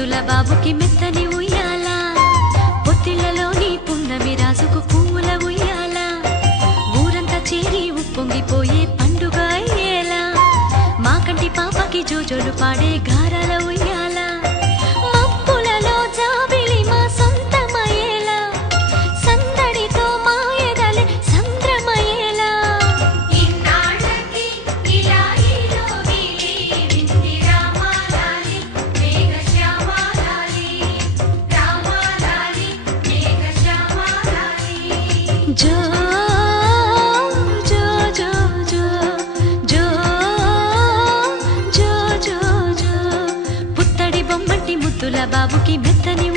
ముద్దుల బాబుకి మెత్తని ఉయ్యాల పొత్తిళ్లలోని పున్నమి రాజుకు పువ్వుల ఉయ్యాల ఊరంతా చేరి ఉప్పొంగిపోయే పండుగ అయ్యేలా మా కంటి పాపకి జోజోలు పాడే గారాల ఉయ్యాల మబ్బులలో జాబిలి మా సొంతమయ్యేలా సందడితో మా ఎదలే సంద్రమయ్యేలా ఇన్నాళ్ళకి ఇలా ఈలోగిలి వింది రామాలాలి మేఘశ్యామాలాలి రామాలాలి మేఘశ్యామాలాలి జో జో జో జో జో జో జో జో పుత్తడి బొమ్మటి ముద్దుల బాబుకి మెత్తని